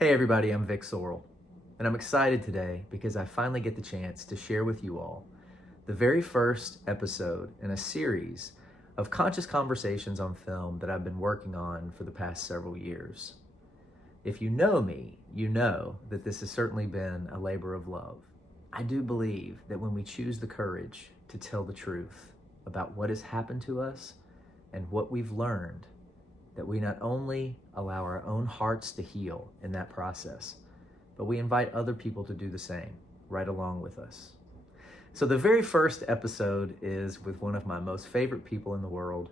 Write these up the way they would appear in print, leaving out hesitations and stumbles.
Hey everybody, I'm Vic Sorrell, and I'm excited today because I finally get the chance to share with you all the very first episode in a series of conscious conversations on film that I've been working on for the past several years. If you know me, you know that this has certainly been a labor of love. I do believe that when we choose the courage to tell the truth about what has happened to us and what we've learned, that we not only allow our own hearts to heal in that process, but we invite other people to do the same right along with us. So the very first episode is with one of my most favorite people in the world,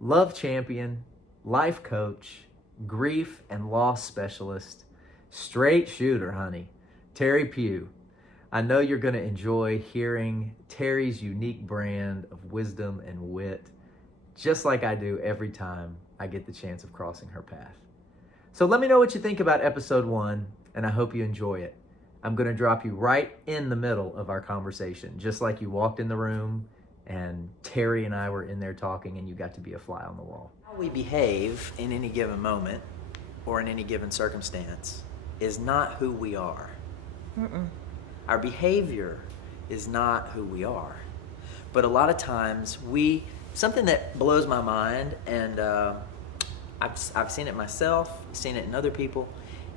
love champion, life coach, grief and loss specialist, straight shooter, honey, Teri Pugh. I know you're going to enjoy hearing Teri's unique brand of wisdom and wit, just like I do every time I get the chance of crossing her path. So let me know what you think about episode 1, and I hope you enjoy it. I'm going to drop you right in the middle of our conversation, just like you walked in the room and Teri and I were in there talking and you got to be a fly on the wall. How we behave in any given moment or in any given circumstance is not who we are. Our behavior is not who we are. But a lot of times something that blows my mind, and I've seen it myself, seen it in other people,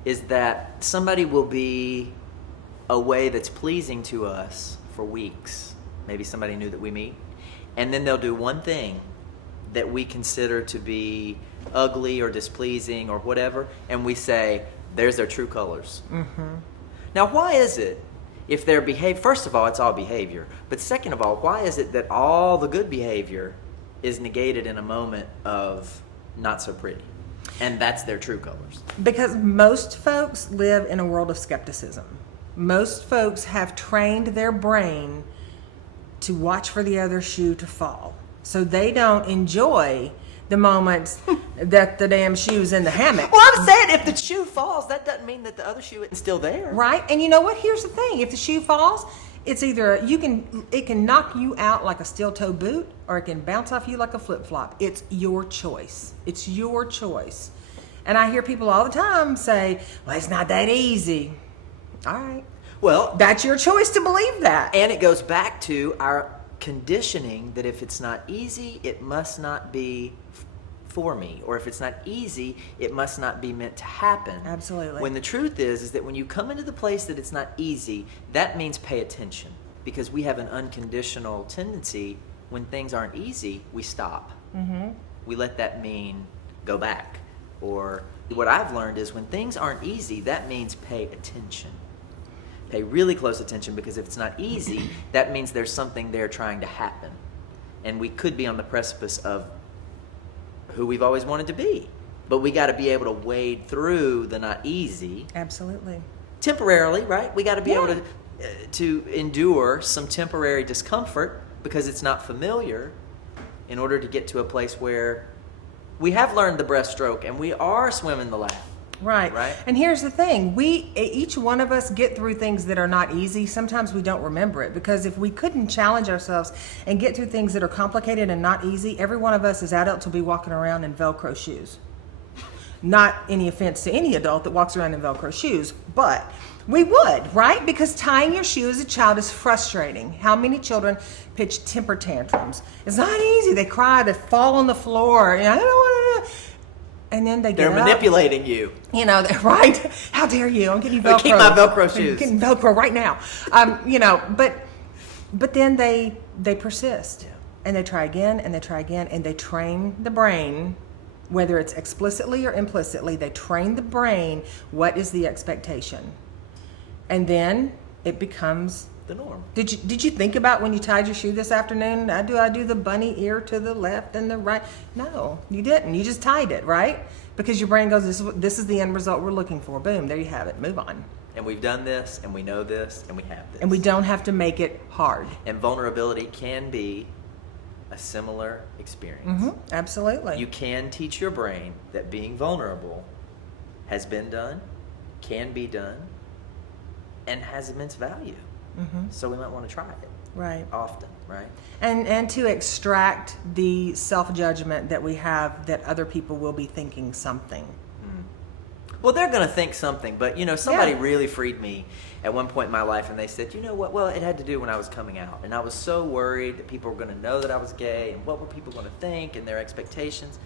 is that somebody will be a way that's pleasing to us for weeks. Maybe somebody new that we meet, and then they'll do one thing that we consider to be ugly or displeasing or whatever, and we say, there's their true colors. Now, why is it, if their behavior, first of all, it's all behavior, but second of all, why is it that all the good behavior is negated in a moment of not so pretty? And that's their true colors. Because most folks live in a world of skepticism. Most folks have trained their brain to watch for the other shoe to fall. So they don't enjoy the moments that the damn shoe's in the hammock. Well, I'm saying if the shoe falls, that doesn't mean that the other shoe isn't still there. Right? And you know what? Here's the thing. If the shoe falls, it's either it can knock you out like a steel-toe boot, or it can bounce off you like a flip-flop. It's your choice. It's your choice. And I hear people all the time say, well, it's not that easy. All right. Well, That's your choice to believe that. and it goes back to our conditioning that if it's not easy, it must not be for me, or if it's not easy, it must not be meant to happen. Absolutely. When the truth is that when you come into the place that it's not easy, that means pay attention, because we have an unconditional tendency when things aren't easy, we stop. We let that mean go back. Or what I've learned is when things aren't easy, that means pay attention. Pay really close attention, because if it's not easy, that means there's something there trying to happen. And we could be on the precipice of who we've always wanted to be. But we got to be able to wade through the not easy. Absolutely. Temporarily, right? We got to be able to endure some temporary discomfort because it's not familiar, in order to get to a place where we have learned the breaststroke and we are swimming the lap. Right. Right. And here's the thing. Each one of us get through things that are not easy. Sometimes we don't remember it, because if we couldn't challenge ourselves and get through things that are complicated and not easy, every one of us as adults will be walking around in Velcro shoes. Not any offense to any adult that walks around in Velcro shoes, but we would, right? Because tying your shoe as a child is frustrating. How many children pitch temper tantrums? It's not easy. They cry, they fall on the floor. I don't want to. And then they get They're up. manipulating you. You know, right? How dare you? I'm getting Velcro. Keep my Velcro shoes. I'm getting Velcro right now. But then they persist. Yeah. And they try again, and they try again, and they train the brain, whether it's explicitly or implicitly, they train the brain what is the expectation. And then it becomes The norm. Did you think about when you tied your shoe this afternoon? I do the bunny ear to the left and the right. No, you didn't. You just tied it, right? Because your brain goes, this is the end result we're looking for. Boom, there you have it. Move on. And we've done this, and we know this, and we have this. And we don't have to make it hard. And vulnerability can be a similar experience. Absolutely. You can teach your brain that being vulnerable has been done, can be done, and has immense value. So we might want to try it. Right. Often, right? And to extract the self-judgment that we have that other people will be thinking something. Well, they're going to think something, but somebody Yeah. really freed me at one point in my life, and they said, you know what? Well, it had to do when I was coming out, and I was so worried that people were going to know that I was gay, and what were people going to think, and their expectations.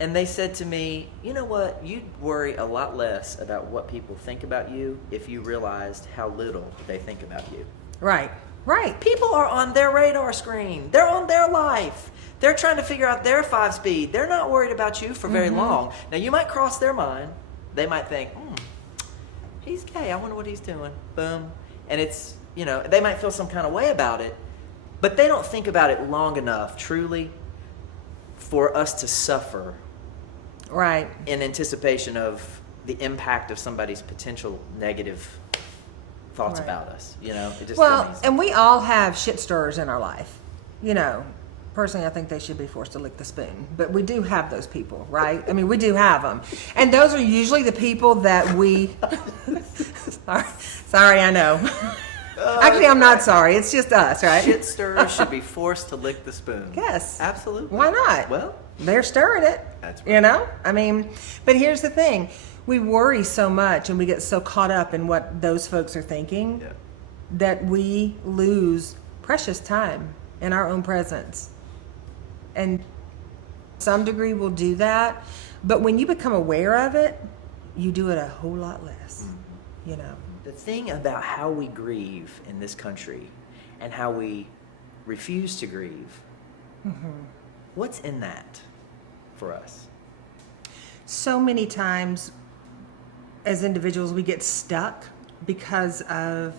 And they said to me, you know what? You'd worry a lot less about what people think about you if you realized how little they think about you. Right. People are on their radar screen. They're on their life. They're trying to figure out their 5-speed. They're not worried about you for very long. Now, you might cross their mind. They might think, he's gay. I wonder what he's doing. Boom. And it's, they might feel some kind of way about it, but they don't think about it long enough, truly, for us to suffer Right. in anticipation of the impact of somebody's potential negative thoughts Right. about us. It just Well, amazes. and we all have shit stirrers in our life. Personally, I think they should be forced to lick the spoon. But we do have those people, right? I mean, we do have them. And those are usually the people that we... sorry, I know. Actually, I'm not sorry. It's just us, right? Shit stirrers should be forced to lick the spoon. Yes. Absolutely. Why not? Well, They're stirring it. That's right. I mean, but here's the thing. We worry so much and we get so caught up in what those folks are thinking yeah. that we lose precious time in our own presence. And to some degree we'll do that, but when you become aware of it, you do it a whole lot less, The thing about how we grieve in this country and how we refuse to grieve, what's in that for us? So many times as individuals we get stuck because of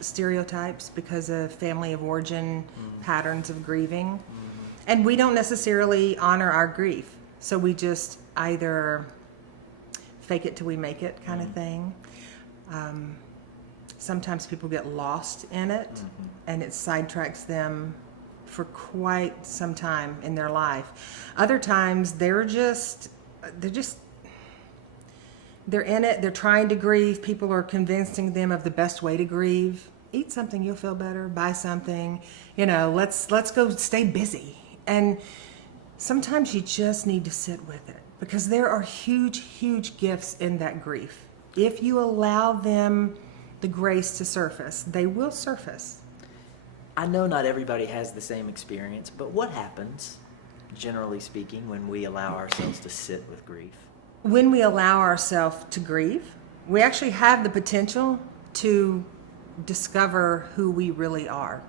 stereotypes, because of family of origin patterns of grieving, and we don't necessarily honor our grief, so we just either fake it till we make it kind of thing. Sometimes people get lost in it and it sidetracks them for quite some time in their life. Other times they're in it, they're trying to grieve. People are convincing them of the best way to grieve. Eat something, you'll feel better. Buy something, let's go stay busy. And sometimes you just need to sit with it because there are huge, huge gifts in that grief. If you allow them the grace to surface, they will surface. I know not everybody has the same experience, but what happens, generally speaking, when we allow ourselves to sit with grief? When we allow ourselves to grieve, we actually have the potential to discover who we really are.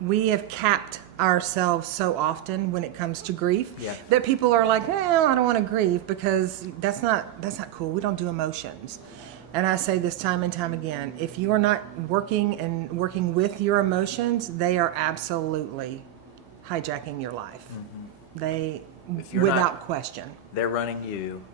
We have capped ourselves so often when it comes to grief that people are like, I don't want to grieve because that's not cool. We don't do emotions. And I say this time and time again, if you are not working with your emotions, they are absolutely hijacking your life. They, without question. They're running you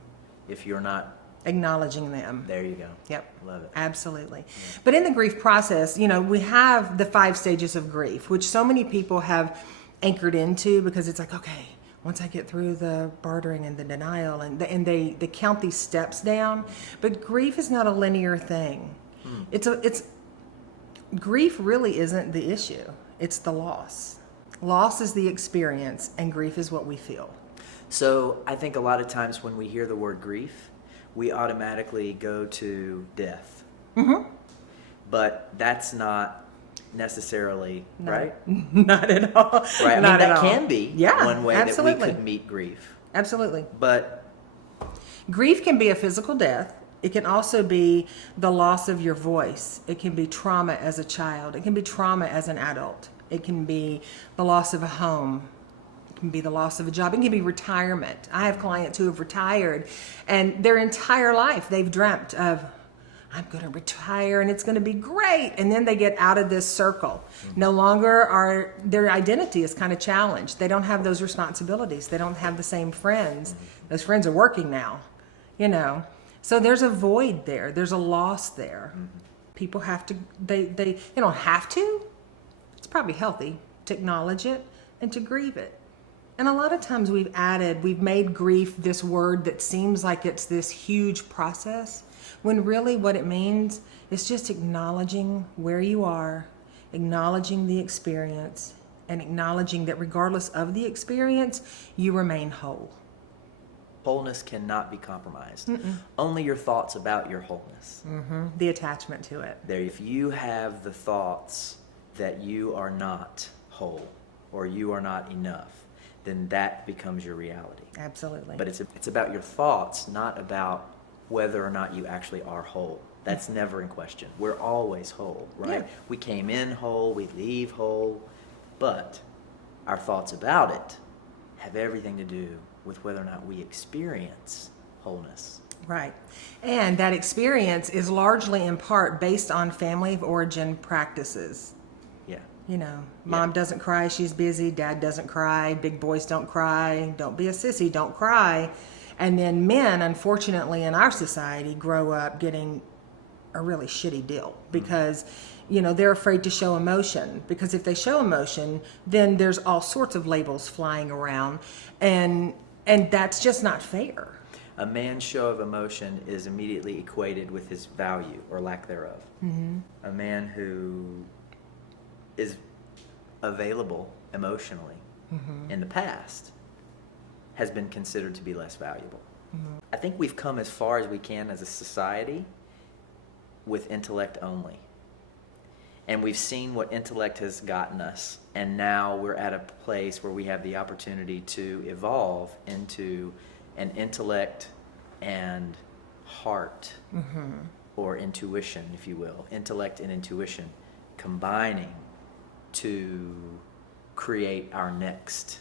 if you're not Acknowledging them. There you go. Yep. Love it. Absolutely. But in the grief process, we have the 5 stages of grief, which so many people have anchored into because it's like, okay, once I get through the bartering and the denial, and they count these steps down. But grief is not a linear thing. Grief really isn't the issue. It's the loss. Loss is the experience, and grief is what we feel. So I think a lot of times when we hear the word grief, we automatically go to death. But that's not necessarily, right? Not at all. Right. Not at that all. can be one way absolutely. that we could meet grief. Absolutely. But Grief can be a physical death. It can also be the loss of your voice. It can be trauma as a child. It can be trauma as an adult. It can be the loss of a home. It can be the loss of a job. It can be retirement. I have clients who have retired, and their entire life they've dreamt of, I'm going to retire and it's going to be great. And then they get out of this circle. No longer their identity is kind of challenged. They don't have those responsibilities. They don't have the same friends. Those friends are working now, So there's a void there. There's a loss there. People have to, they don't have to. It's probably healthy to acknowledge it and to grieve it. And a lot of times we've made grief this word that seems like it's this huge process, when really what it means is just acknowledging where you are, acknowledging the experience, and acknowledging that regardless of the experience, you remain whole. Wholeness cannot be compromised. Only your thoughts about your wholeness. The attachment to it. There, if you have the thoughts that you are not whole or you are not enough, then that becomes your reality. Absolutely. But it's about your thoughts, not about whether or not you actually are whole. That's never in question. We're always whole, right? Yeah. We came in whole, we leave whole, but our thoughts about it have everything to do with whether or not we experience wholeness. Right. And that experience is largely in part based on family of origin practices. Yeah. You know, mom doesn't cry, she's busy. Dad doesn't cry. Big boys don't cry. Don't be a sissy, don't cry. And then men, unfortunately, in our society, grow up getting a really shitty deal because, you know, they're afraid to show emotion. Because if they show emotion, then there's all sorts of labels flying around. And that's just not fair. A man's show of emotion is immediately equated with his value or lack thereof. A man who is available emotionally in the past has been considered to be less valuable. I think we've come as far as we can as a society with intellect only. And we've seen what intellect has gotten us, and now we're at a place where we have the opportunity to evolve into an intellect and heart, or intuition, if you will. Intellect and intuition combining to create our next,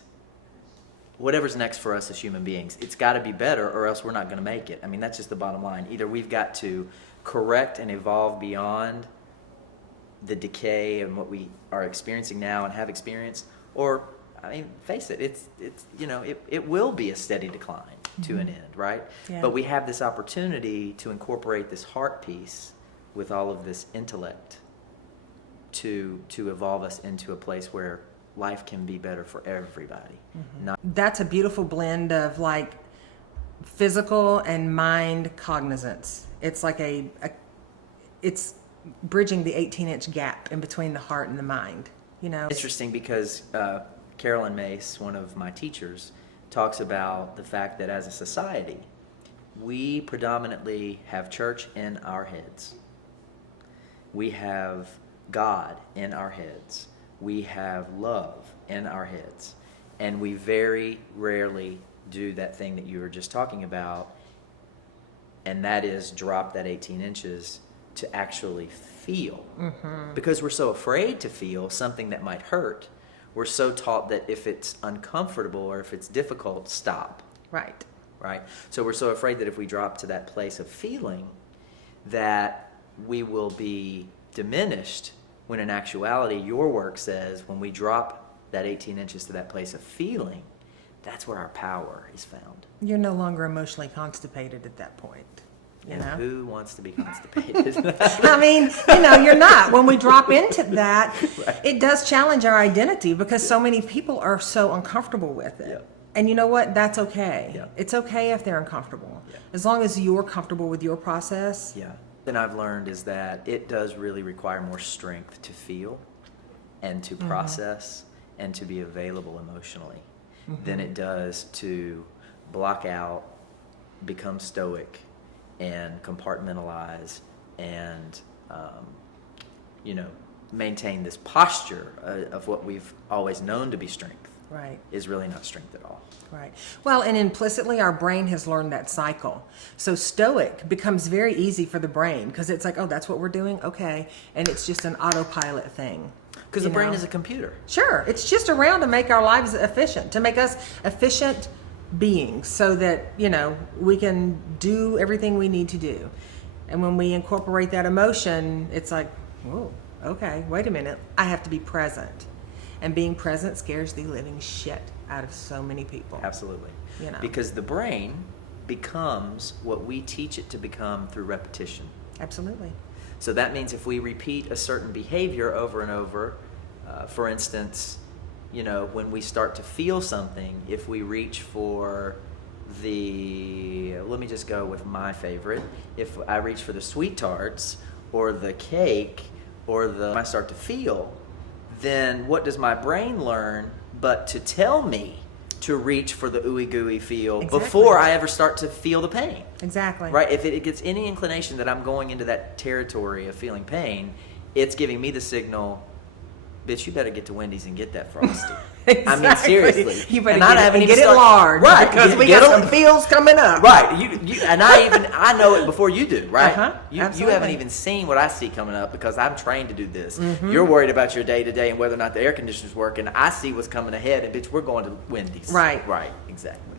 whatever's next for us as human beings. It's got to be better, or else we're not going to make it. I mean, that's just the bottom line. Either we've got to correct and evolve beyond the decay and what we are experiencing now and have experienced, or, I mean, face it, it's you know, it will be a steady decline to an end, right? Yeah. But we have this opportunity to incorporate this heart piece with all of this intellect to evolve us into a place where life can be better for everybody. That's a beautiful blend of like physical and mind cognizance. It's like it's bridging the 18-inch gap in between the heart and the mind, you know? Interesting because Carolyn Mace, one of my teachers, talks about the fact that as a society, we predominantly have church in our heads. We have God in our heads. We have love in our heads. And we very rarely do that thing that you were just talking about, and that is drop that 18 inches to actually feel. Because we're so afraid to feel something that might hurt. We're so taught that if it's uncomfortable or if it's difficult, stop. Right. Right? So we're so afraid that if we drop to that place of feeling, that we will be diminished, when in actuality, your work says when we drop that 18 inches to that place of feeling, that's where our power is found. You're no longer emotionally constipated at that point. You And know? who wants to be constipated? I mean, you know, you're not. When we drop into that, Right. it does challenge our identity because so many people are so uncomfortable with it. Yeah. And you know what? That's okay. Yeah. It's okay if they're uncomfortable. Yeah. As long as you're comfortable with your process. Yeah. Then I've learned is that it does really require more strength to feel and to process and to be available emotionally than it does to block out, become stoic, and compartmentalize and, you know, maintain this posture of what we've always known to be strength. Right. Is really not strength at all. Right. Well, and implicitly, our brain has learned that cycle. So stoic becomes very easy for the brain because it's like, oh, that's what we're doing? Okay. And it's just an autopilot thing. Because the You brain know? is a computer. Sure. It's just around to make our lives efficient, to make us efficient beings so that, you know, we can do everything we need to do. And when we incorporate that emotion, it's like, whoa, okay, wait a minute. I have to be present. And being present scares the living shit out of so many people. Absolutely. You know. Because the brain becomes what we teach it to become through repetition. Absolutely. So that means if we repeat a certain behavior over and over, for instance, you know, when we start to feel something, if we reach for let me just go with my favorite. If I reach for the sweet tarts or the cake or I start to feel, then what does my brain learn but to tell me to reach for the ooey gooey feel Exactly. before I ever start to feel the pain. Exactly. Right? If it gets any inclination that I'm going into that territory of feeling pain, it's giving me the signal, bitch, you better get to Wendy's and get that Frosty. Exactly. I mean, seriously. You better And I haven't even get it started- large. Right. Because we Get got a- some feels coming up. Right. You and I know it before you do, right? Uh-huh. You Absolutely. haven't even seen what I see coming up because I'm trained to do this. Mm-hmm. You're worried about your day to day and whether or not the air conditioner's working. I see what's coming ahead, and bitch, we're going to Wendy's. Right. Right. Exactly.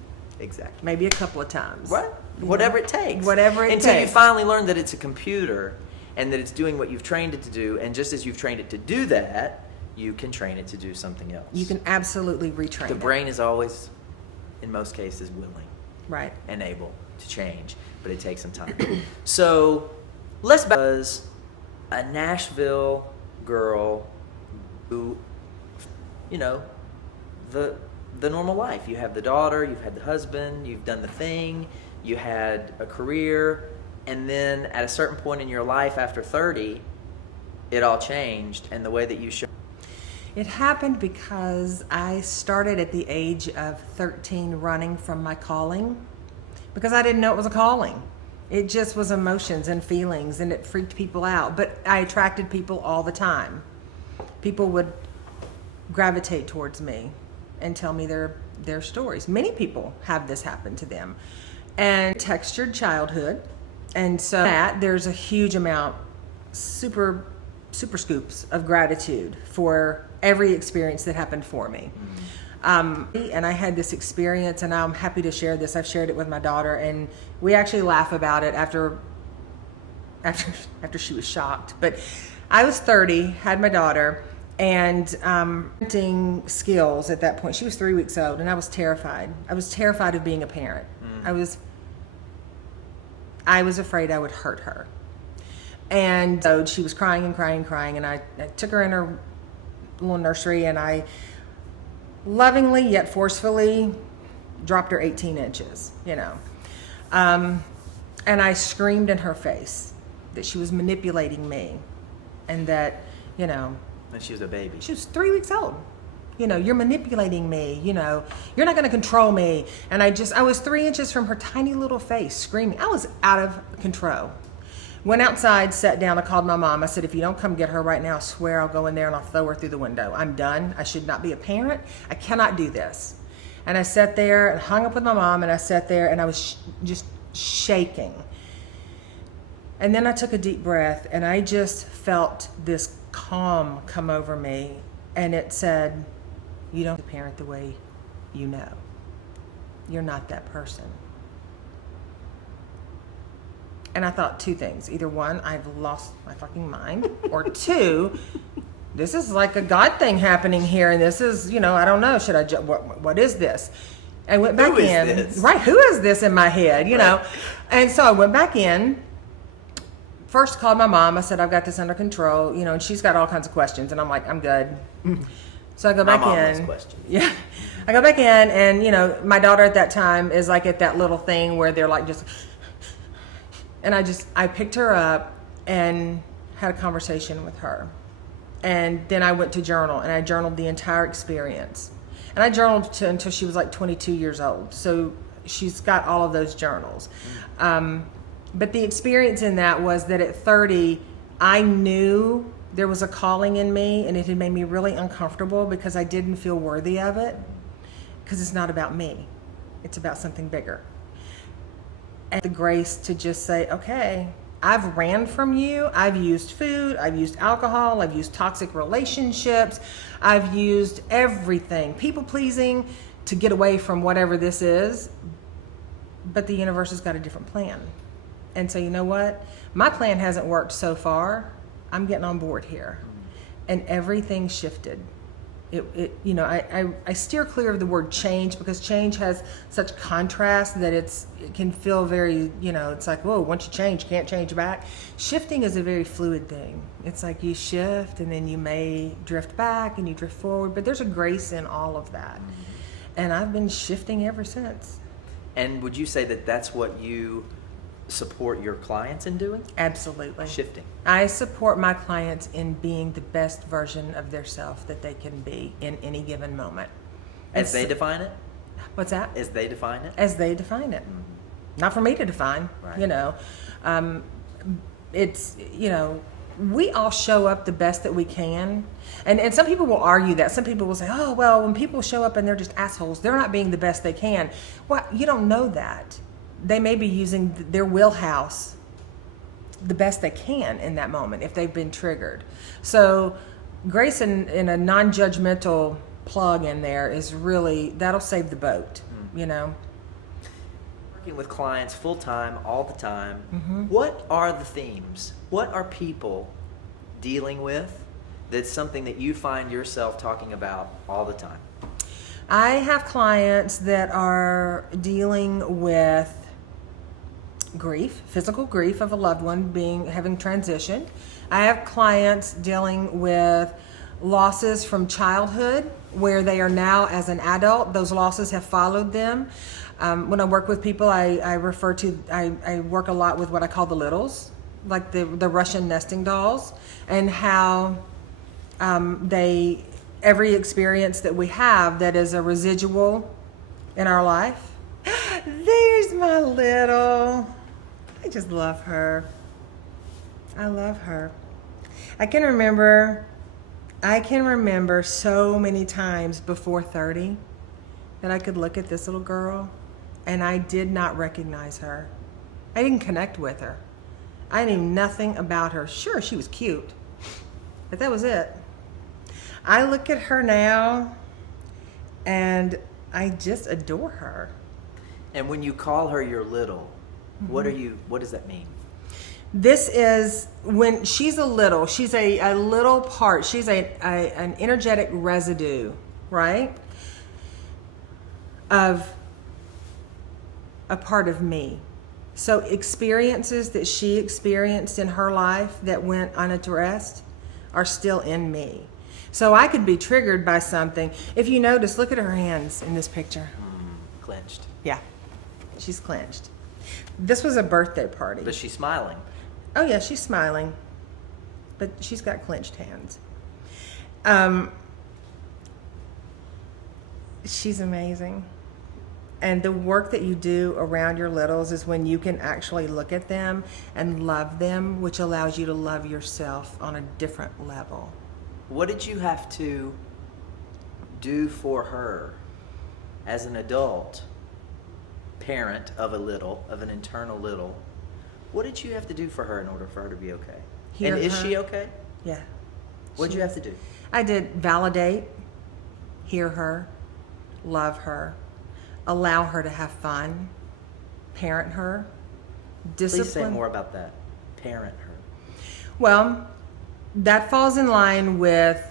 Maybe a couple of times. Right. Whatever it takes. Whatever it Until you takes. finally learn that it's a computer and that it's doing what you've trained it to do, and just as you've trained it to do that, you can train it to do something else. You can absolutely retrain The it. brain is always, in most cases, willing Right. and able to change, but it takes some time. So, let's was a Nashville girl who, you know, the normal life. You have the daughter, you've had the husband, you've done the thing, you had a career, and then at a certain point in your life after 30, it all changed, and the way that you show. It happened because I started at the age of 13 running from my calling because I didn't know it was a calling. It just was emotions and feelings, and it freaked people out. But I attracted people all the time. People would gravitate towards me and tell me their stories. Many people have this happen to them. And textured childhood. And so that there's a huge amount, super scoops of gratitude for every experience that happened for me. And I had this experience, and I'm happy to share this. I've shared it with my daughter, and we actually laugh about it after she was shocked. But I was 30, had my daughter, and parenting skills at that point. She was 3 weeks old, and I was terrified. I was terrified of being a parent. I was afraid I would hurt her. And so she was crying, and I took her in her little nursery, and I lovingly yet forcefully dropped her 18 inches, you know. And I screamed in her face that she was manipulating me, and that, you know, And she was a baby. she was 3 weeks old. You know, you're manipulating me, you know, you're not going to control me. And I was 3 inches from her tiny little face screaming. I was out of control. Went outside, sat down, I called my mom. I said, if you don't come get her right now, I swear I'll go in there and I'll throw her through the window. I'm done. I should not be a parent. I cannot do this. And I sat there and hung up with my mom, and I sat there and I was just shaking. And then I took a deep breath, and I just felt this calm come over me. And it said, you don't parent the way you know. You're not that person. And I thought two things. Either one, I've lost my fucking mind, or two, this is like a God thing happening here, and this is, you know, I don't know. Should I? What is this? I went back Who is in. this? Right? Who is this in my head? You know, and so I went back in. First called my mom. I said, I've got this under control. You know, and she's got all kinds of questions, and I'm like, I'm good. So I go back My mom in. has questions. Yeah. I go back in, and, you know, my daughter at that time is like at that little thing where they're like just, and I picked her up and had a conversation with her. And then I went to journal, and I journaled the entire experience. And I journaled until she was like 22 years old. So she's got all of those journals. But the experience in that was that at 30, I knew there was a calling in me, and it had made me really uncomfortable because I didn't feel worthy of it, because it's not about me. It's about something bigger. And the grace to just say, okay, I've ran from you. I've used food. I've used alcohol. I've used toxic relationships. I've used everything, people pleasing, to get away from whatever this is. But the universe has got a different plan. And so, you know what? My plan hasn't worked so far. I'm getting on board here. And everything shifted. You know, I steer clear of the word change, because change has such contrast that it can feel very, you know, it's like, whoa, once you change, you can't change back. Shifting is a very fluid thing. It's like you shift, and then you may drift back and you drift forward, but there's a grace in all of that. And I've been shifting ever since. And would you say that that's what you support your clients in doing? Absolutely. Shifting. I support my clients in being the best version of their self that they can be in any given moment. As they define it? What's that? As they define it? As they define it. Not for me to define, Right. you know. It's, you know, we all show up the best that we can. And some people will argue that. Some people will say, oh, well, when people show up and they're just assholes, they're not being the best they can. Well, you don't know that. They may be using their wheelhouse the best they can in that moment if they've been triggered. So grace in a non-judgmental plug in there is really, that'll save the boat, you know. Working with clients full-time, all the time, Mm-hmm. what are the themes? What are people dealing with that's something that you find yourself talking about all the time? I have clients that are dealing with grief, physical grief of a loved one having transitioned. I have clients dealing with losses from childhood where they are now as an adult. Those losses have followed them. When I work with people, I work a lot with what I call the littles, like the Russian nesting dolls, and how every experience that we have that is a residual in our life. There's my little. I just love her. I love her. I can remember so many times before 30 that I could look at this little girl and I did not recognize her. I didn't connect with her. I knew nothing about her. Sure, she was cute, but that was it. I look at her now and I just adore her. And when you call her your little, Mm-hmm. what does that mean? This is when she's a little part. She's an energetic residue, right? Of a part of me. So experiences that she experienced in her life that went unaddressed are still in me. So I could be triggered by something. If you notice, look at her hands in this picture. Clenched. Yeah, she's clenched. This was a birthday party. But she's smiling. Oh yeah, she's smiling, but she's got clenched hands. She's amazing. And the work that you do around your littles is when you can actually look at them and love them, which allows you to love yourself on a different level. What did you have to do for her as an adult, parent of an internal little? What did you have to do for her in order for her to be okay? Hear and is her. she okay? Yeah. What did you have to do? I did validate, hear her, love her, allow her to have fun, parent her, discipline. Please say more about that. Parent her. Well, that falls in line with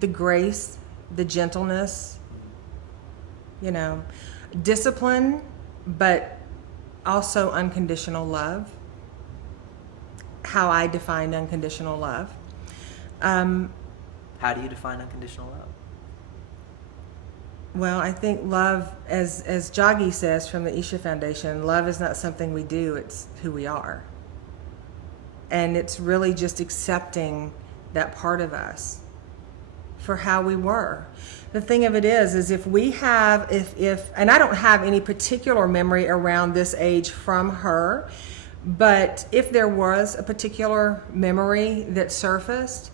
the grace, the gentleness, you know, discipline, but also unconditional love. How I defined unconditional love. How do you define unconditional love? Well, I think love, as Joggi says from the Isha Foundation, love is not something we do, it's who we are. And it's really just accepting that part of us for how we were. The thing of it is if we have, and I don't have any particular memory around this age from her, but if there was a particular memory that surfaced,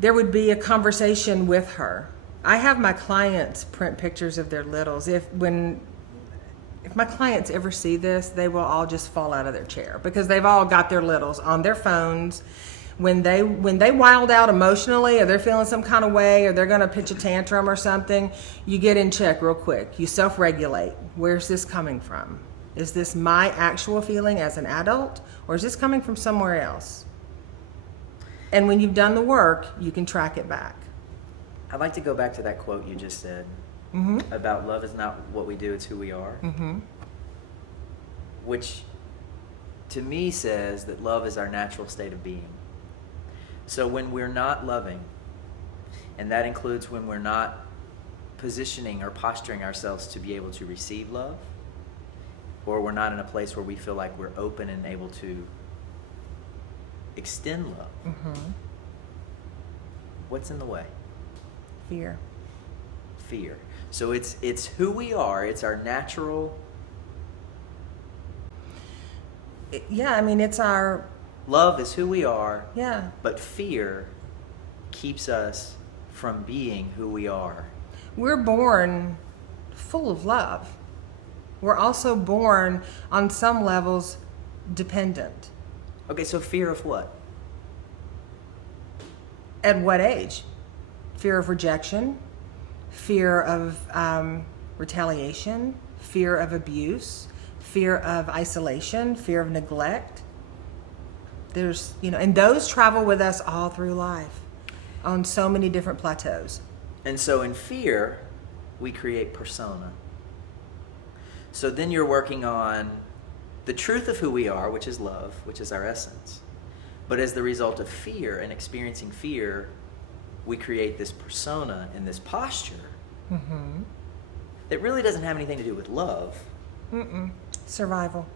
there would be a conversation with her. I have my clients print pictures of their littles. If my clients ever see this, they will all just fall out of their chair because they've all got their littles on their phones. When they wild out emotionally, or they're feeling some kind of way, or they're going to pitch a tantrum or something, you get in check real quick. You self-regulate. Where's this coming from? Is this my actual feeling as an adult, or is this coming from somewhere else? And when you've done the work, you can track it back. I'd like to go back to that quote you just said about love is not what we do, it's who we are. Which to me says that love is our natural state of being. So when we're not loving, and that includes when we're not positioning or posturing ourselves to be able to receive love, or we're not in a place where we feel like we're open and able to extend love, what's in the way? Fear. fear. So it's who we are. It's our natural. Yeah, I mean, it's our, Love is who we are, yeah. but fear keeps us from being who we are. We're born full of love. We're also born, on some levels, dependent. Okay, so fear of what? At what age? Fear of rejection, fear of retaliation, fear of abuse, fear of isolation, fear of neglect. There's, and those travel with us all through life on so many different plateaus. And so in fear, we create persona. So then you're working on the truth of who we are, which is love, which is our essence. But as the result of fear and experiencing fear, we create this persona and this posture that really doesn't have anything to do with love. Survival.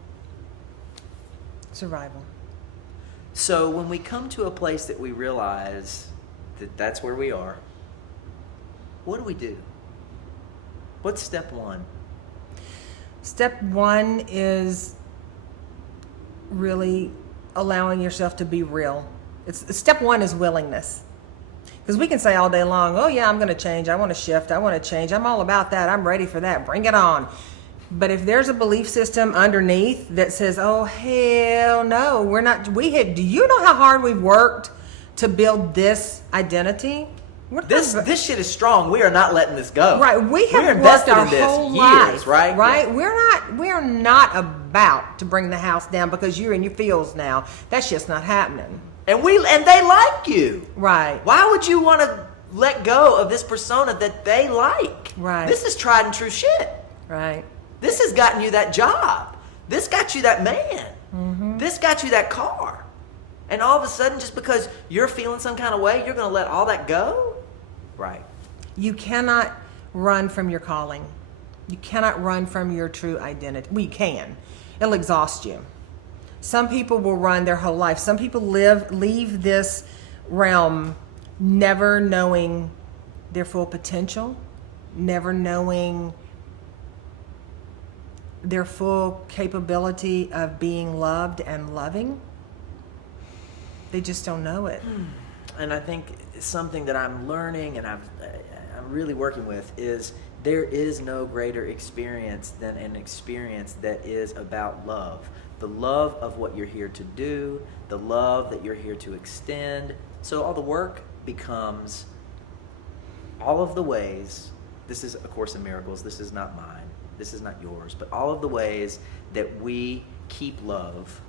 So when we come to a place that we realize that that's where we are, what do? What's step one? Step one is really allowing yourself to be real. Step one is willingness. Because we can say all day long, oh yeah, I'm going to change. I want to shift. I want to change. I'm all about that. I'm ready for that. Bring it on. But if there's a belief system underneath that says, oh hell no, we're not, do you know how hard we've worked to build this identity? This shit is strong. We are not letting this go. Right, we have worked invested our in this whole years, life, right? Right, Yeah. we're not about to bring the house down because you're in your fields now. That's just not happening. And they like you. Right. Why would you want to let go of this persona that they like? Right. This is tried and true shit. Right. This has gotten you that job. This got you that man. This got you that car. And all of a sudden, just because you're feeling some kind of way, you're going to let all that go? Right. You cannot run from your calling. You cannot run from your true identity. Well, you can. It'll exhaust you. Some people will run their whole life. Some people leave this realm never knowing their full potential, never knowing their full capability of being loved and loving. They just don't know it. And I think something that I'm learning and I'm really working with is there is no greater experience than an experience that is about love. The love of what you're here to do, the love that you're here to extend. So all the work becomes all of the ways, this is A Course in Miracles, this is not mine, this is not yours, but all of the ways that we keep love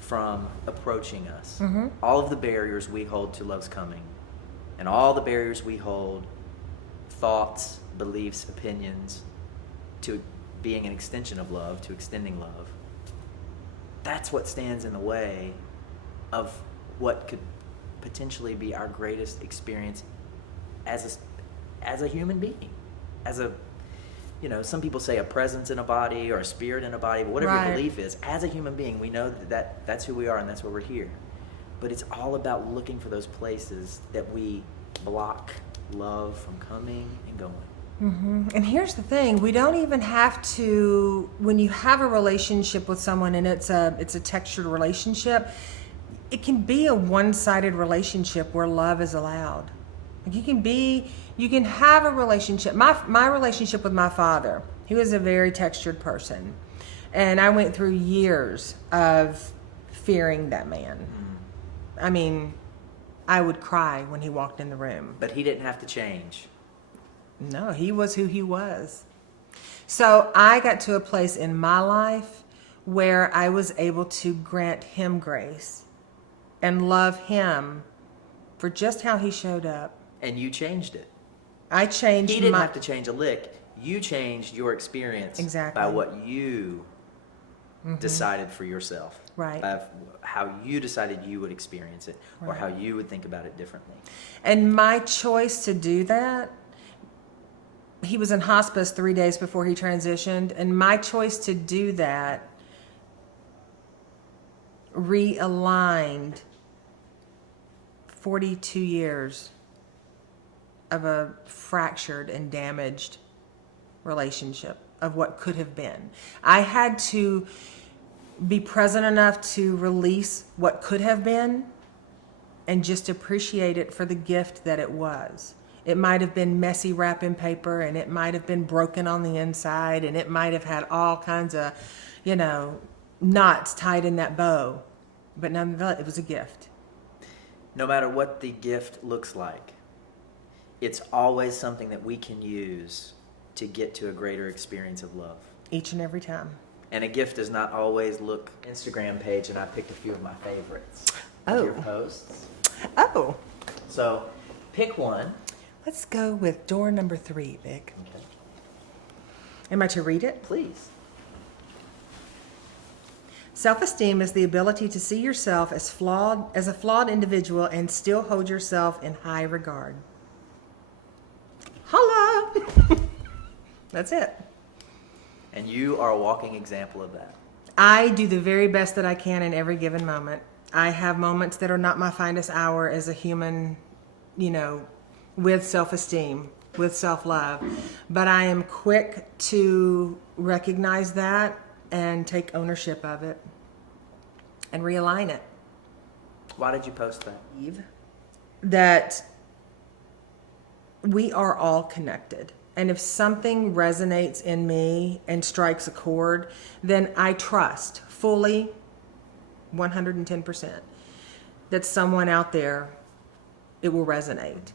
from approaching us. All of the barriers we hold to love's coming, and all the barriers we hold, thoughts, beliefs, opinions, to being an extension of love, to extending love. That's what stands in the way of what could potentially be our greatest experience as a human being, as a, some people say a presence in a body or a spirit in a body, but whatever your belief is, as a human being, we know that that's who we are and that's where we're here. But it's all about looking for those places that we block love from coming and going. And here's the thing, we don't even have to, when you have a relationship with someone and it's a textured relationship, it can be a one-sided relationship where love is allowed. Like you can have a relationship. My relationship with my father, he was a very textured person. And I went through years of fearing that man. I mean, I would cry when he walked in the room. But he didn't have to change. No, he was who he was. So I got to a place in my life where I was able to grant him grace and love him for just how he showed up. And you changed it. I changed. He didn't have to change a lick. You changed your experience Exactly. by what you decided for yourself. Right. By how you decided you would experience it, or how you would think about it differently. And my choice to do that, he was in hospice 3 days before he transitioned, and my choice to do that realigned 42 years of a fractured and damaged relationship of what could have been. I had to be present enough to release what could have been and just appreciate it for the gift that it was. It might have been messy wrapping paper, and it might have been broken on the inside, and it might have had all kinds of, knots tied in that bow. But nonetheless, it was a gift. No matter what the gift looks like, it's always something that we can use to get to a greater experience of love. Each and every time. And a gift does not always look Instagram page, and I picked a few of my favorites of your posts. Oh. So pick one. Let's go with door number 3, Vic. Okay. Am I to read it? Please. Self-esteem is the ability to see yourself as a flawed individual and still hold yourself in high regard. Hello. That's it. And you are a walking example of that. I do the very best that I can in every given moment. I have moments that are not my finest hour as a human, with self-esteem, with self-love. But I am quick to recognize that and take ownership of it and realign it. Why did you post that? Eve, that we are all connected. And if something resonates in me and strikes a chord, then I trust fully, 110%, that someone out there, it will resonate.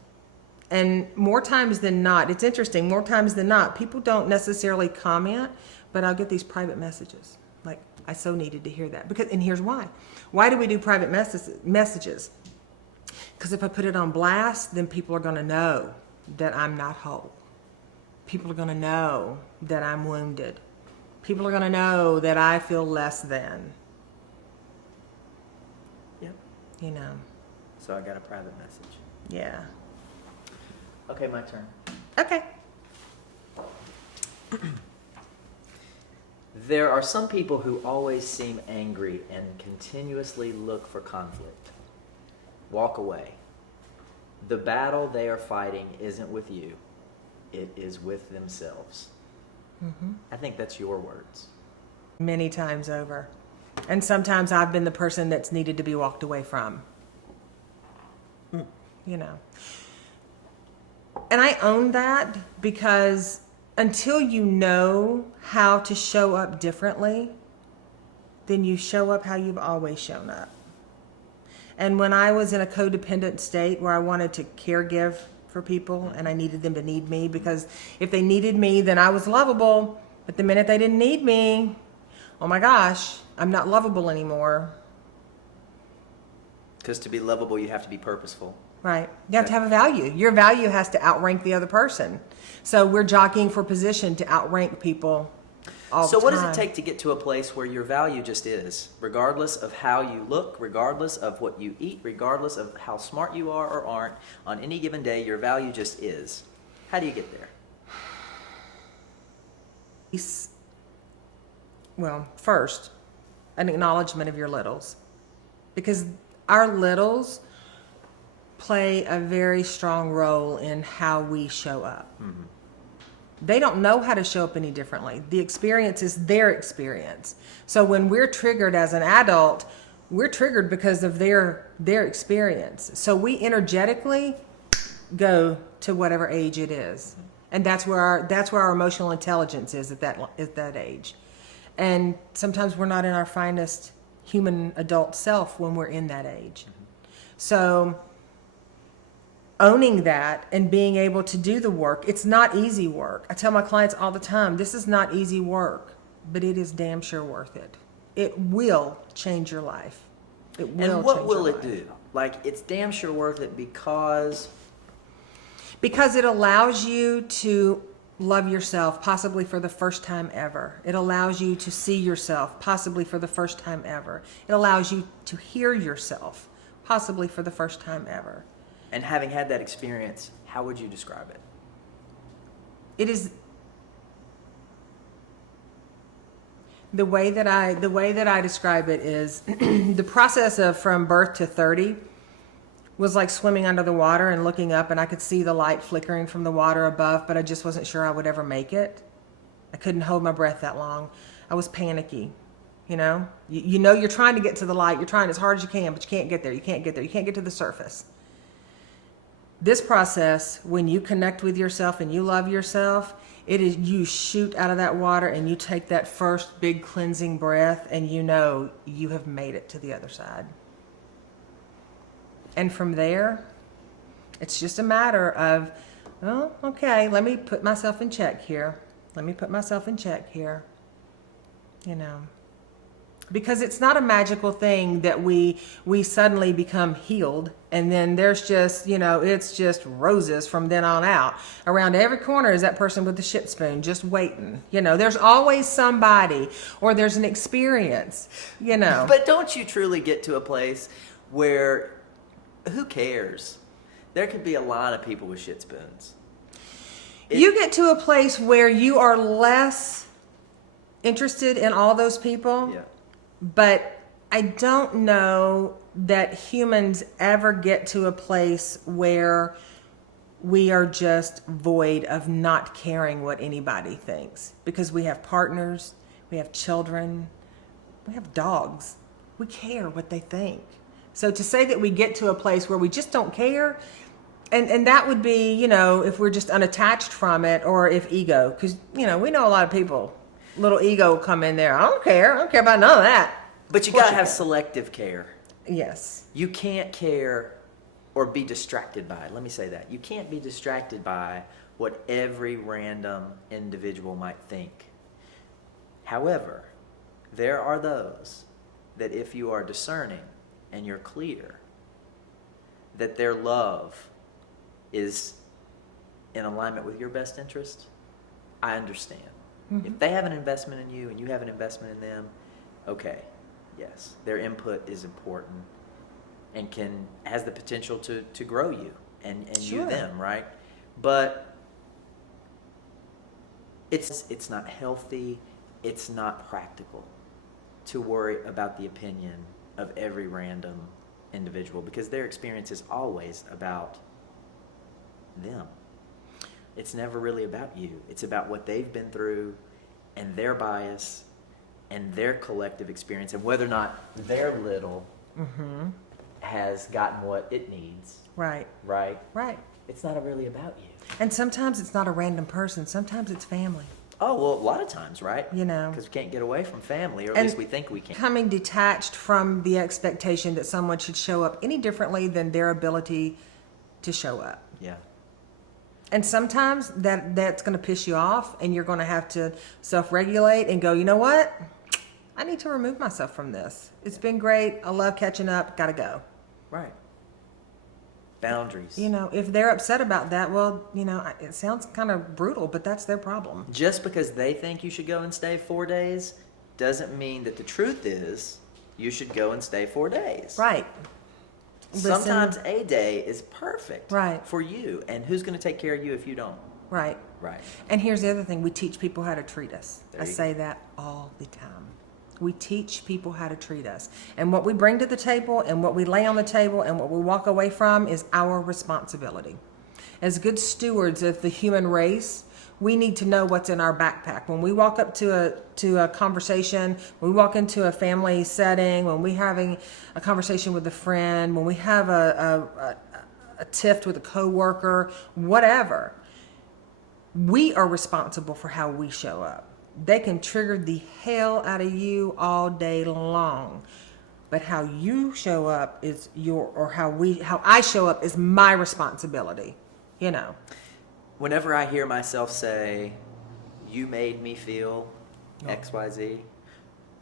And more times than not, it's interesting, more times than not, people don't necessarily comment, but I'll get these private messages. Like, I so needed to hear that. And here's why. Why do we do private messages? Because if I put it on blast, then people are going to know that I'm not whole. People are going to know that I'm wounded. People are going to know that I feel less than. Yep. So I got a private message. Yeah. Okay, my turn. Okay. There are some people who always seem angry and continuously look for conflict. Walk away. The battle they are fighting isn't with you. It is with themselves. Mm-hmm. I think that's your words. Many times over. And sometimes I've been the person that's needed to be walked away from. And I own that because until you know how to show up differently, then you show up how you've always shown up. And when I was in a codependent state where I wanted to caregive for people and I needed them to need me, because if they needed me, then I was lovable. But the minute they didn't need me, oh my gosh, I'm not lovable anymore. Because to be lovable, you have to be purposeful. Right. You have to have a value. Your value has to outrank the other person. So we're jockeying for position to outrank people all the time. So what does it take to get to a place where your value just is, regardless of how you look, regardless of what you eat, regardless of how smart you are or aren't, on any given day, your value just is? How do you get there? Well, first, an acknowledgement of your littles. Because our littles play a very strong role in how we show up. Mm-hmm. They don't know how to show up any differently. The experience is their experience. So when we're triggered as an adult, we're triggered because of their experience. So we energetically go to whatever age it is. And that's where our emotional intelligence is at that age. And sometimes we're not in our finest human adult self when we're in that age. So owning that and being able to do the work, it's not easy work. I tell my clients all the time, this is not easy work, but it is damn sure worth it. It will change your life. It will. And what change will your it life. do? Like, it's damn sure worth it because it allows you to love yourself, possibly for the first time ever. It allows you to see yourself, possibly for the first time ever. It allows you to hear yourself, possibly for the first time ever. And having had that experience, how would you describe it? It is the way that I describe it is the process of from birth to 30 was like swimming under the water and looking up, and I could see the light flickering from the water above, but I just wasn't sure I would ever make it. I couldn't hold my breath that long. I was panicky. You know, you know you're trying to get to the light. You're trying as hard as you can, but you can't get there. You can't get there. You can't get to the surface. This process, when you connect with yourself and you love yourself, it is you shoot out of that water and you take that first big cleansing breath, and you know you have made it to the other side. And from there, it's just a matter of, well, okay, let me put myself in check here. Let me put myself in check here. You know. Because it's not a magical thing that we suddenly become healed, and then there's just, you know, it's just roses from then on out. Around every corner is that person with the shit spoon just waiting. You know, there's always somebody, or there's an experience, you know. But don't you truly get to a place where, who cares? There could be a lot of people with shit spoons. You get to a place where you are less interested in all those people. Yeah. But I don't know that humans ever get to a place where we are just void of not caring what anybody thinks. Because we have partners, we have children, we have dogs. We care what they think. So to say that we get to a place where we just don't care, and that would be, you know, if we're just unattached from it, or if ego. Because, you know, we know a lot of people. Little ego will come in there. I don't care about none of that. But you gotta have selective care. Yes. You can't care or be distracted by, let me say that. You can't be distracted by what every random individual might think. However, there are those that if you are discerning and you're clear, that their love is in alignment with your best interest, I understand. Mm-hmm. If they have an investment in you and you have an investment in them, okay, yes, their input is important and has the potential to grow you and Sure. you them, right? But it's not healthy, it's not practical to worry about the opinion of every random individual, because their experience is always about them. It's never really about you. It's about what they've been through and their bias and their collective experience, and whether or not their little has gotten what it needs. Right. Right? Right. It's not really about you. And sometimes it's not a random person. Sometimes it's family. Oh, well, a lot of times, right? You know. Because we can't get away from family, or at And least we think we can. Coming detached from the expectation that someone should show up any differently than their ability to show up. Yeah. And sometimes that's going to piss you off, and you're going to have to self-regulate and go, you know what? I need to remove myself from this. It's been great. I love catching up. Got to go. Right. Boundaries. You know, if they're upset about that, well, you know, it sounds kind of brutal, but that's their problem. Just because they think you should go and stay 4 days doesn't mean that the truth is you should go and stay 4 days. Right. Sometimes a day is perfect Right. for you. And who's going to take care of you if you don't? Right. Right. And here's the other thing. We teach people how to treat us. There I you say that all the time. We teach people how to treat us. And what we bring to the table and what we lay on the table and what we walk away from is our responsibility. As good stewards of the human race, we need to know what's in our backpack. When we walk up to a conversation, when we walk into a family setting, when we're having a conversation with a friend, when we have a tiff with a coworker, whatever, we are responsible for how we show up. They can trigger the hell out of you all day long, but how you show up is how I show up is my responsibility, you know. Whenever I hear myself say, you made me feel XYZ,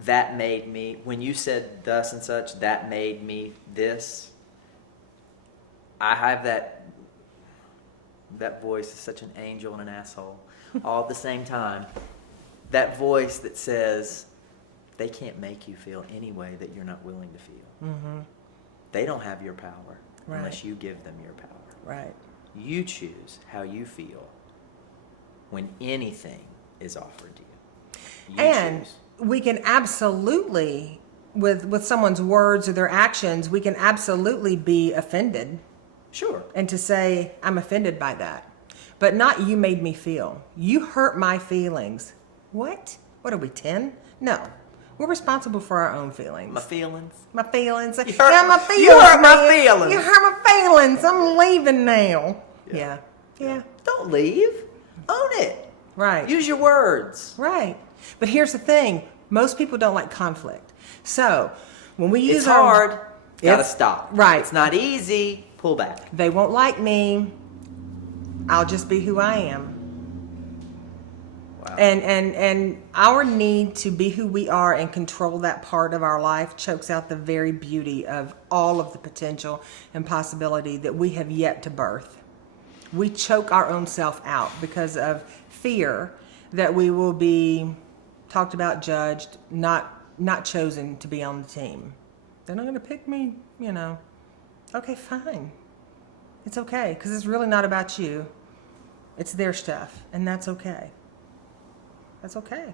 that made me, when you said thus and such, that made me this, I have that voice is such an angel and an asshole all at the same time. That voice that says, they can't make you feel any way that you're not willing to feel. Mm-hmm. They don't have your power Right. unless you give them your power. Right. You choose how you feel when anything is offered to you. You And choose. we can absolutely with someone's words or their actions, we can absolutely be offended. Sure. And to say, I'm offended by that. But not you made me feel. You hurt my feelings. What? What are we, 10? No. We're responsible for our own feelings. My feelings. My feelings. You hurt, yeah, my feelings. you hurt my man. feelings. You hurt my feelings. I'm leaving now. Yeah. Don't leave. Own it. Right. Use your words. Right. But here's the thing. Most people don't like conflict. So when we use It's hard. Gotta It's- stop. right. It's not easy. Pull back. They won't like me. I'll just be who I am. Wow. And our need to be who we are and control that part of our life chokes out the very beauty of all of the potential and possibility that we have yet to birth. We choke our own self out because of fear that we will be talked about, judged, not chosen to be on the team. They're not going to pick me, you know. Okay, fine. It's okay, because it's really not about you. It's their stuff, and that's okay. That's okay.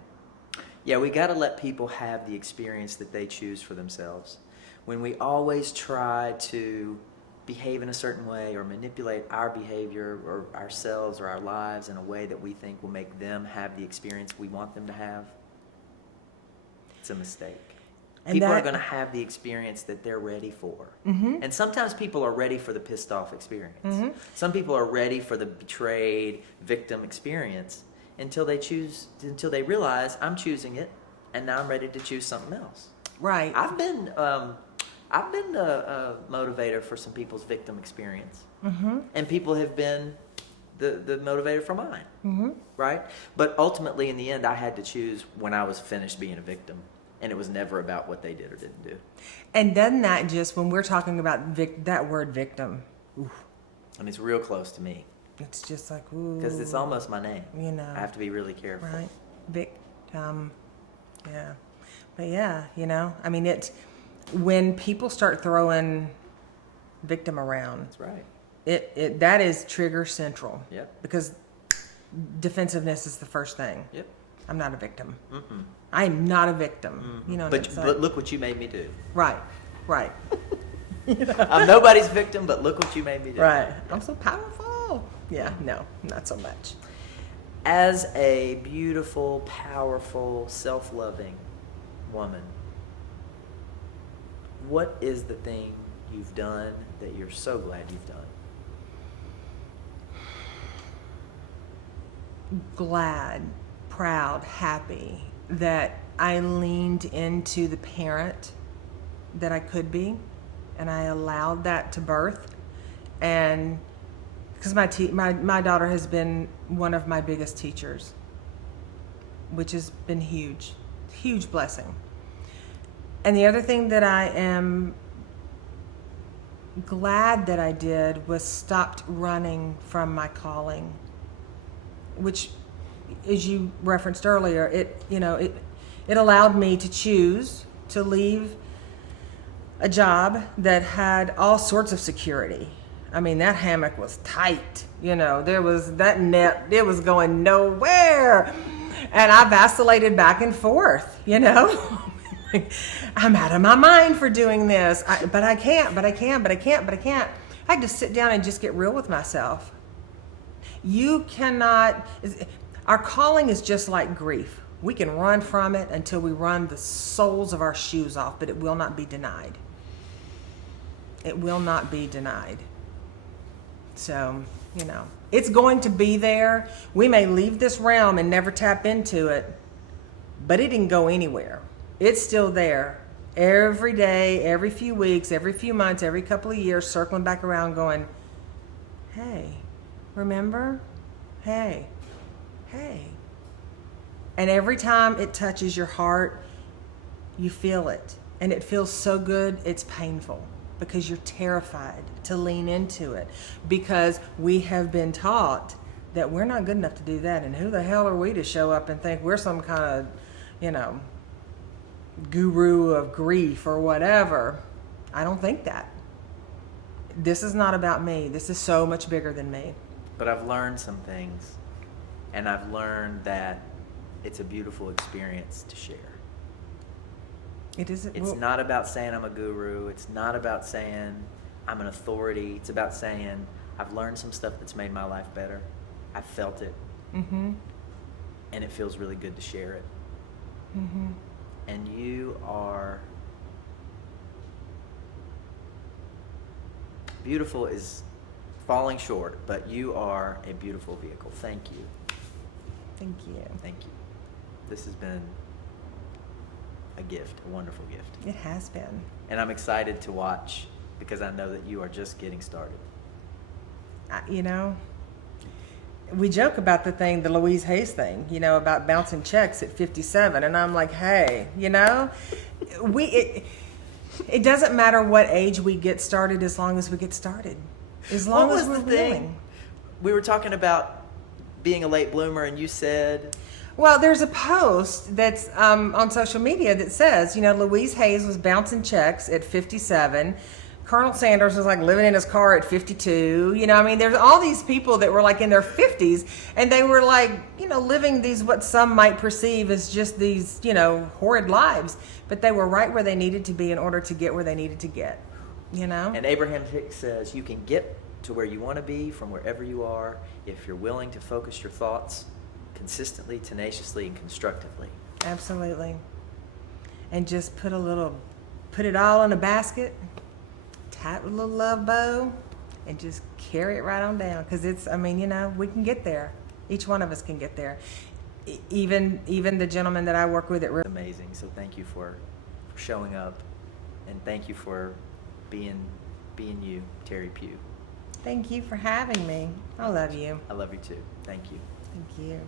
Yeah, we got to let people have the experience that they choose for themselves. When we always try to behave in a certain way or manipulate our behavior or ourselves or our lives in a way that we think will make them have the experience we want them to have, it's a mistake. And People are that- going to have the experience that they're ready for. Mm-hmm. And sometimes people are ready for the pissed off experience. Mm-hmm. Some people are ready for the betrayed victim experience until they realize I'm choosing it and now I'm ready to choose something else. Right. I've been a motivator for some people's victim experience. Mm-hmm. And people have been the motivator for mine. Mm-hmm. Right? But ultimately in the end I had to choose when I was finished being a victim. And it was never about what they did or didn't do. And doesn't that just, when we're talking about that word victim, oof, And it's real close to me. it's just like, ooh. Because it's almost my name. You know. I have to be really careful. Right. Victim. Yeah. But yeah, you know, I mean, when people start throwing victim around, That's right. that is trigger central. Yep. Because defensiveness is the first thing. Yep. I'm not a victim. Mm-mm. I am not a victim. You know what I'm saying? But look what you made me do. Right. Right. I'm nobody's victim, but look what you made me do. Right. I'm so powerful. Yeah, no, not so much. As a beautiful, powerful, self-loving woman, what is the thing you've done that you're so glad you've done? Glad, proud, happy that I leaned into the parent that I could be, and I allowed that to birth. And because my daughter has been one of my biggest teachers, which has been huge blessing. And the other thing that I am glad that I did was stopped running from my calling, which, as you referenced earlier, it allowed me to choose to leave a job that had all sorts of security. I mean, that hammock was tight. There was that net, it was going nowhere. And I vacillated back and forth, I'm out of my mind for doing this. But I can't. I had to sit down and just get real with myself. You cannot, our calling is just like grief. We can run from it until we run the soles of our shoes off, but it will not be denied. It will not be denied. So, it's going to be there. We may leave this realm and never tap into it, but it didn't go anywhere. It's still there. Every day, every few weeks, every few months, every couple of years, circling back around going, hey, remember? Hey. And every time it touches your heart, you feel it. And it feels so good, it's painful because you're terrified to lean into it because we have been taught that we're not good enough to do that. And who the hell are we to show up and think we're some kind of, guru of grief or whatever? I don't think that. This is not about me. This is so much bigger than me. But I've learned some things, and I've learned that it's a beautiful experience to share. It isn't. It's not about saying I'm a guru. It's not about saying I'm an authority. It's about saying I've learned some stuff that's made my life better. I've felt it. Mm-hmm. And it feels really good to share it. Mm-hmm. And you are beautiful is falling short, but you are a beautiful vehicle. Thank you. Thank you. Thank you. This has been a gift, a wonderful gift. It has been. And I'm excited to watch because I know that you are just getting started. You know, we joke about the Louise Hayes thing, you know, about bouncing checks at 57. And I'm like, hey, you know, it doesn't matter what age we get started as long as we get started. As long as we're willing. We were talking about being a late bloomer, and you said... Well, there's a post that's on social media that says, you know, Louise Hayes was bouncing checks at 57. Colonel Sanders was like living in his car at 52. You know, I mean, there's all these people that were like in their 50s, and they were like, you know, living these what some might perceive as just these, you know, horrid lives. But they were right where they needed to be in order to get where they needed to get, you know? And Abraham Hicks says you can get to where you want to be from wherever you are if you're willing to focus your thoughts consistently, tenaciously, and constructively. Absolutely. And just put it all in a basket, tie it with a little love bow, and just carry it right on down. Because it's, I mean, you know, we can get there. Each one of us can get there. Even the gentleman that I work with at Amazing. So thank you for showing up, and thank you for being you, Teri Pugh. Thank you for having me. I love you. I love you too. Thank you. Thank you.